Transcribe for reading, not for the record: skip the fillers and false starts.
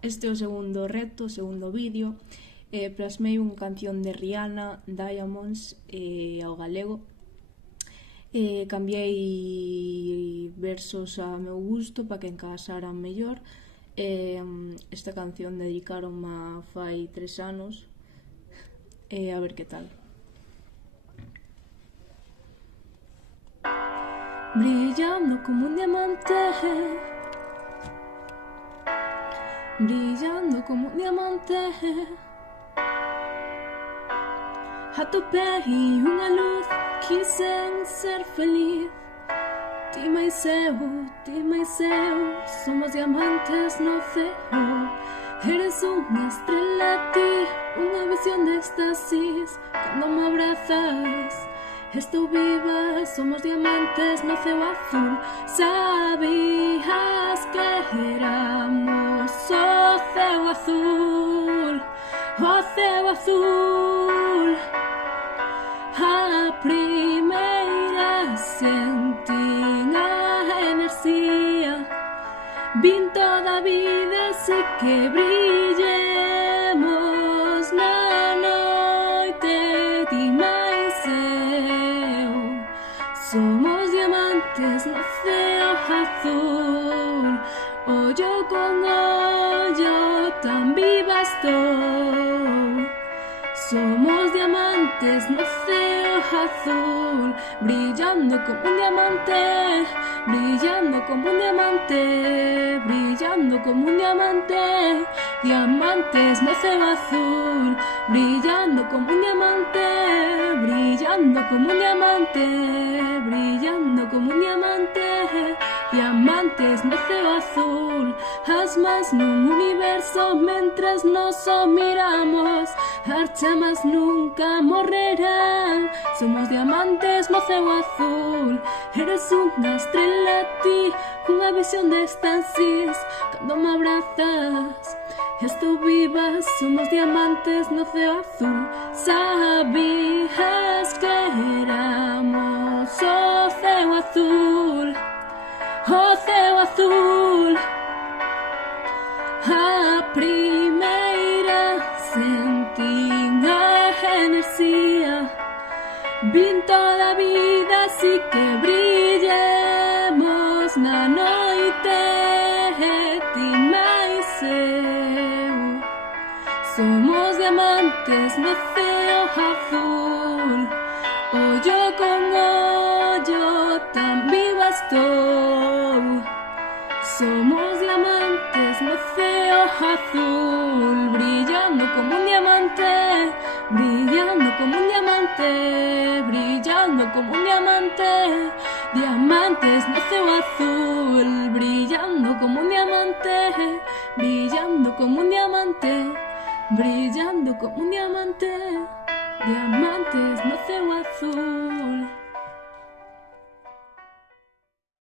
Este é o segundo reto, o segundo vídeo. Plasmei unha canción de Rihanna, Diamonds, ao galego. Cambiei versos a meu gusto para que encaixaran mellor. Esta canción dedicaronma fai 3 anos. A ver que tal. Brillando como un diamante, brillando como un diamante, atopei unha luz, quisen ser feliz. Ti máis eu, somos diamantes no ceo. Eres unha estrela ti, unha visión de éxtasis. Cando me abrazas, estou viva, somos diamantes no ceo azul. Sabías que éramos o ceo azul, o ceo azul. A primeira sentín a enerxía, vin toda a vida así que brillemos na noite. Ti máis eu, somos diamantes no ceo azul. Ollo con ollo, tan viva estou. Somos diamantes no ceo azul, brillando como un diamante, brillando como un diamante, brillando como un diamante. Diamantes no ceo azul, brillando como un diamante, brillando como un diamante, brillando como un diamante. Diamantes no ceo azul, as mans nun universo mentras nos o miramos. As chamas nunca morrerán, somos diamantes no ceo azul. Eres unha estrela ti, cunha visión de éxtasis. Cando me abrazas, estou viva, somos diamantes no ceo azul. Sabías que éramos o ceo azul, o ceo azul. A primeira sentín a enerxía, vin toda a vida así que brillemos na noite. Ti máis eu, somos diamantes no ceo azul. Ollo con ollo, tan viva estou. Somos diamantes no ceo azul, brillando como un diamante, brillando como un diamante, brillando como un diamante. Diamantes no ceo azul, brillando como un diamante, brillando como un diamante, brillando como un diamante. Diamantes no ceo azul.